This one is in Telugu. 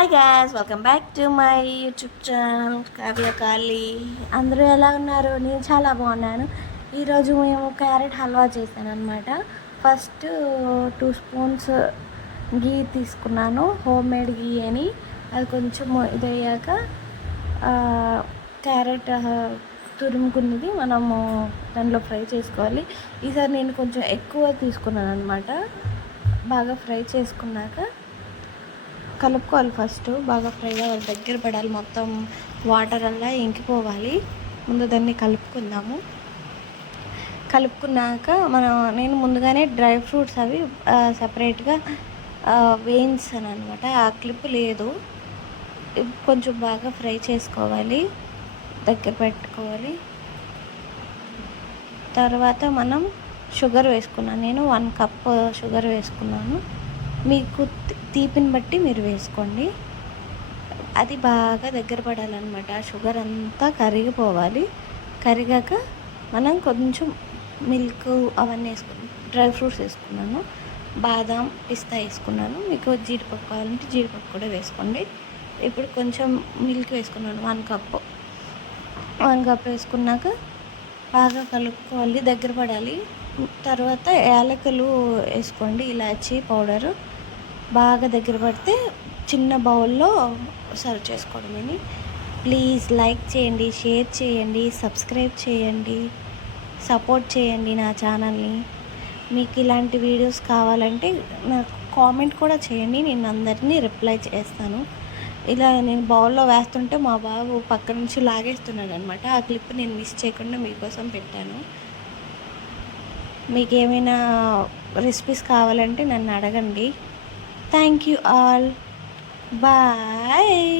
Hi guys, welcome back to my YouTube channel Kavyakali. అందరూ ఎలా ఉన్నారు? నేను చాలా బాగున్నాను. ఈరోజు మేము క్యారెట్ హల్వా చేశాను అనమాట. ఫస్ట్ 2 స్పూన్స్ గీ తీసుకున్నాను, హోమ్ మేడ్ గీ అని. అది కొంచెం ఇదయ్యాక క్యారెట్ తురుముకున్నది మనము దానిలో ఫ్రై చేసుకోవాలి. ఈసారి నేను కొంచెం ఎక్కువ తీసుకున్నాను అనమాట. బాగా ఫ్రై చేసుకున్నాక కలుపుకోవాలి. ఫస్ట్ బాగా ఫ్రై అవ్వాలి, దగ్గర పడాలి, మొత్తం వాటర్ అలా ఇంకిపోవాలి. ముందు దాన్ని కలుపుకుందాము. కలుపుకున్నాక నేను ముందుగానే డ్రై ఫ్రూట్స్ అవి సపరేట్గా వేయించాను అనమాట. ఆ క్లిప్ లేదు. కొంచెం బాగా ఫ్రై చేసుకోవాలి, దగ్గర పెట్టుకోవాలి. తర్వాత మనం షుగర్ వేసుకున్నాను. నేను 1 కప్ షుగర్ వేసుకున్నాను. మీకు తీపిని బట్టి మీరు వేసుకోండి. అది బాగా దగ్గర పడాలన్నమాట. షుగర్ అంతా కరిగిపోవాలి. కరిగాక మనం కొంచెం మిల్క్ అవన్నీ వేసుకున్నాం. డ్రై ఫ్రూట్స్ వేసుకున్నాను, బాదం పిస్తా వేసుకున్నాను. మీకు జీడిపప్పు కావాలంటే జీడిపప్పు కూడా వేసుకోండి. ఇప్పుడు కొంచెం మిల్క్ వేసుకున్నాను, 1 కప్ వేసుకున్నాక బాగా కలుపుకోవాలి, దగ్గర పడాలి. తర్వాత యాలకులు వేసుకోండి, ఇలాచీ పౌడరు. బాగా దగ్గర పడితే చిన్న బౌల్లో సర్వ్ చేసుకోవడమని. ప్లీజ్ లైక్ చేయండి, షేర్ చేయండి, సబ్స్క్రైబ్ చేయండి, సపోర్ట్ చేయండి నా ఛానల్ని. మీకు ఇలాంటి వీడియోస్ కావాలంటే నాకు కామెంట్ కూడా చేయండి, నేను అందరినీ రిప్లై చేస్తాను. ఇలా నేను బౌల్లో వేస్తుంటే మా బాబు పక్క నుంచి లాగేస్తున్నాడు అనమాట. ఆ క్లిప్ నేను మిస్ చేయకుండా మీకోసం పెట్టాను. మీకు ఏమైనా రెసిపీస్ కావాలంటే నన్ను అడగండి. Thank you all. Bye.